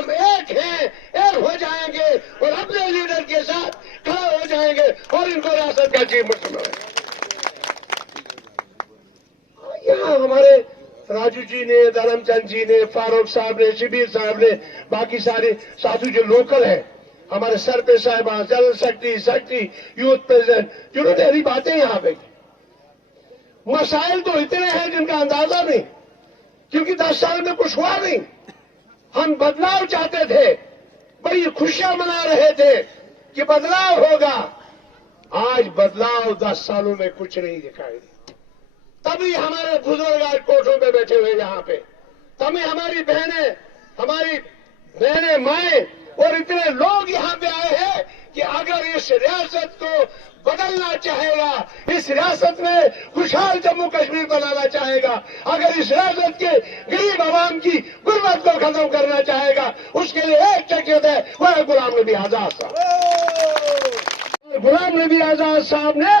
ہم ایک ہیں، ایک ہو جائیں گے اور اپنے لیڈر کے ساتھ کھڑا ہو جائیں گے اور ان کو ریاست کا چیف منسٹر بنائیں گے۔ یہاں ہمارے راجو جی نے، دھرم چند جی نے، فاروق صاحب نے، شبیر صاحب نے، باقی سارے ساتھی جو لوکل ہیں، ہمارے سر پہ صاحبان، جنرل سیکرٹری، یوتھ پریزیڈنٹ، جنہوں نے ابھی باتیں یہاں پہ کی۔ مسائل تو اتنے ہیں جن کا اندازہ نہیں، کیونکہ 10 سال میں کچھ ہوا نہیں۔ ہم بدلاؤ چاہتے تھے، بڑی خوشیاں منا رہے تھے کہ بدلاؤ ہوگا۔ آج بدلاؤ 10 سالوں میں کچھ نہیں دکھائی دیا۔ تبھی ہمارے بزرگ آج کوٹھوں پہ بیٹھے ہوئے یہاں پہ، تبھی ہماری بہنیں مائیں اور اتنے لوگ یہاں پہ آئے ہیں کہ اگر اس ریاست کو بدلنا چاہے گا، اس ریاست میں خوشحال جموں کشمیر بنانا چاہے گا، اگر اس ریاست کے غریب عوام کی غربت کو ختم کرنا چاہے گا، اس کے لیے ایک شخصیت ہے، وہ ہے غلام نبی آزاد صاحب۔ غلام نبی آزاد صاحب نے،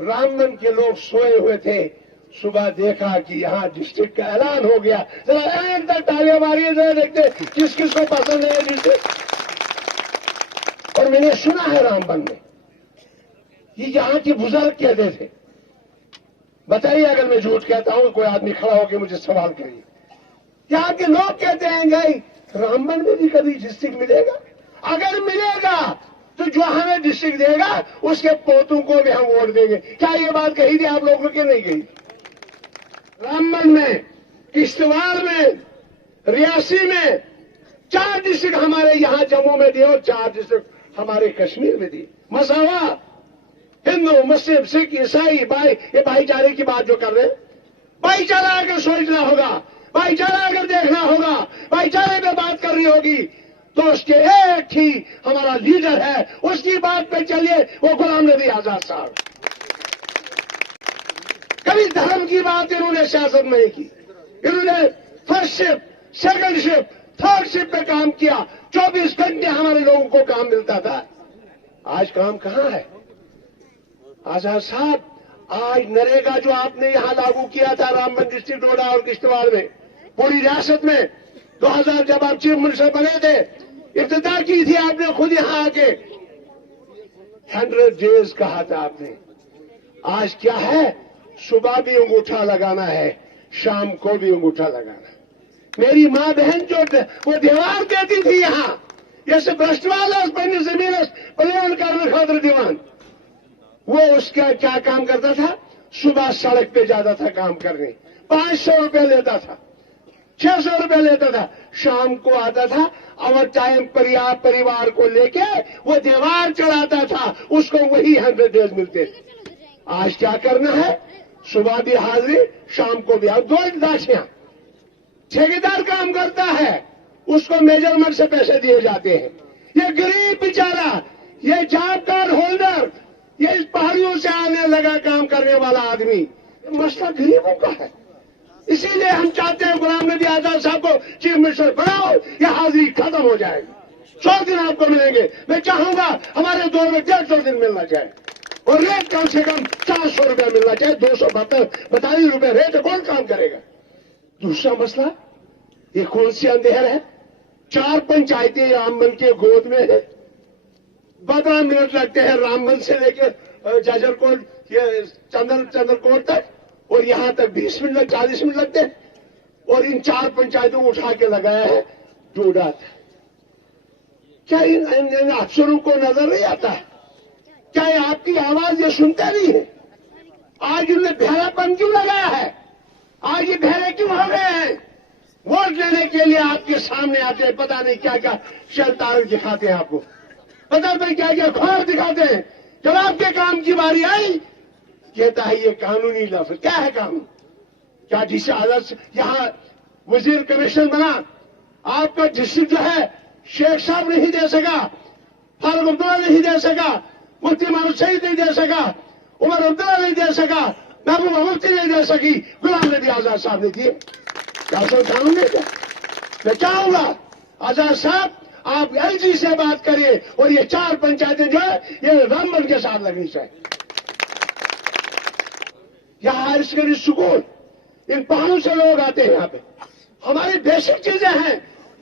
رامبن کے لوگ سوئے ہوئے تھے، صبح دیکھا کہ یہاں ڈسٹرکٹ کا اعلان ہو گیا۔ ذرا ایک تک تالیاں ماریے، ذرا دیکھتے کس کس کو پسند ہے ڈسٹرکٹ۔ اور میں نے سنا ہے رامبن میں یہ یہاں کے بزرگ کہتے تھے، بتائیے اگر میں جھوٹ کہتا ہوں، کوئی آدمی کھڑا ہو کے مجھے سوال کریے۔ یہاں کے لوگ کہتے ہیں گئی رامبن میں بھی کبھی ڈسٹرکٹ ملے گا؟ اگر ملے گا تو جو ہمیں ڈسٹرکٹ دے گا اس کے پوتوں کو بھی ہم ووٹ دیں گے۔ کیا یہ بات کہی تھی آپ لوگوں کے نہیں گئی؟ رامبن میں، کشتواڑ میں، ریاسی میں 4 ڈسٹرکٹ ہمارے یہاں جموں میں دیے اور 4 ڈسٹرکٹ ہمارے کشمیر میں دیے۔ مساوات، ہندو، مسلم، سکھ، عیسائی، یہ بھائی چارے کی بات جو کر رہے ہیں، بھائی چارہ اگر سوچنا ہوگا، بھائی چارہ اگر دیکھنا ہوگا، بھائی چارے پہ بات کرنی ہوگی تو اس کے ایک ہی ہمارا لیڈر ہے، اس کی بات پہ چلیے، وہ غلام نبی آزاد صاحب۔ کبھی دھرم کی بات انہوں نے سیاست میں نہیں کی۔ انہوں نے first shift, second shift, third shift پہ کام کیا۔ 24 گھنٹے ہمارے لوگوں کو کام ملتا تھا۔ آج کام کہاں ہے؟ آزاد صاحب، آج نریگا جو آپ نے یہاں لاگو کیا تھا رامبن ڈسٹرکٹ، ڈوڈا اور کشتواڑ میں، پوری ریاست میں 2000 جب آپ چیف منسٹر بنے تھے، افتتاح کی تھی آپ نے خود یہاں آ کے، 100 ڈیز کہا تھا آپ نے۔ آج کیا ہے؟ صبح بھی انگوٹھا لگانا ہے، شام کو بھی انگوٹھا لگانا ہے۔ میری ماں بہن جو وہ دیوار دیتی تھی یہاں، جیسے برشٹوال پنی زمین پلیون کرنے خاطر دیوان، وہ اس کا کیا کام کرتا تھا؟ صبح سڑک پہ جاتا تھا کام کرنے، 500 روپے لیتا تھا، 600 روپے لیتا تھا، شام کو آتا تھا، اوور ٹائم پریوار کو لے کے وہ دیوار چڑھاتا تھا، اس کو وہی 100 ڈیز ملتے تھے۔ آج کیا کرنا ہے؟ صبح بھی حاضری، شام کو بھی حاضری، 2 داشیاں۔ ٹھیکیدار کام کرتا ہے، اس کو میجرمنٹ سے پیسے دیے جاتے ہیں۔ یہ غریب بیچارہ، یہ جاب کارڈ ہولڈر، یہ اس پہاڑیوں سے آنے لگا کام کرنے والا آدمی، مسئلہ غریبوں کا ہے۔ اسی لیے ہم چاہتے ہیں غلام نبی آزاد صاحب کو چیف منسٹر بناؤ، یہ حاضری ختم ہو جائے گی۔ 100 دن آپ کو ملیں گے۔ میں چاہوں گا ہمارے دور میں 150 دن ملنا چاہے، اور ریٹ کم سے کم 400 روپے ملنا چاہیے۔ 242 روپے ریٹ ہے، کون کام کرے گا؟ دوسرا مسئلہ، یہ کون سی اندھیر ہے؟ 4 پنچایتیں رامبن کے گود میں ہیں، 12 منٹ لگتے ہیں رامبن سے لے کے جاجر کوٹ، چندر کوٹ تک، اور یہاں تک 20 منٹ 40 منٹ لگتے ہیں، اور ان 4 پنچایتوں کو اٹھا کے لگایا ہے ڈوڈا تک۔ کیا ان افسروں کو نظر نہیں آتا ہے؟ کیا یہ آپ کی آواز یہ سنتے نہیں ہے؟ آج انہوں نے بہرا پن کیوں لگایا ہے؟ آج یہ بہرے کیوں ہو گئے ہیں؟ ووٹ لینے کے لیے آپ کے سامنے آتے ہیں، پتہ نہیں کیا کیا شیطان دکھاتے ہیں، آپ کو پتہ نہیں کیا کیا خواب دکھاتے ہیں۔ جب آپ کے کام کی باری آئی، کہتا ہے یہ قانونی لفظ۔ کیا ہے قانون؟ کیا جسے عدالت یہاں وزیر کمیشن بنا، آپ کا ڈسٹرکٹ جو ہے شیخ صاحب نہیں دے سکا، فاروق عبداللہ نہیں دے سکا، مفتی محمد سعید نہیں دے سکا، عمر عبداللہ نہیں دے سکا، محبوبہ مفتی نہیں دے سکی، غلام نبی آزاد صاحب نے دیے۔ کیا سب قانون نہیں تھا؟ میں چاہوں گا آزاد صاحب آپ ایل جی سے بات کریے، اور یہ 4 پنچایتیں جو ہے یہ رامبن کے ساتھ لگنی چاہیے۔ یہاں ہائر سیکنڈری اسکول، ان پہاڑوں سے لوگ آتے ہیں یہاں پہ، ہماری بیسک چیزیں ہیں،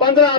15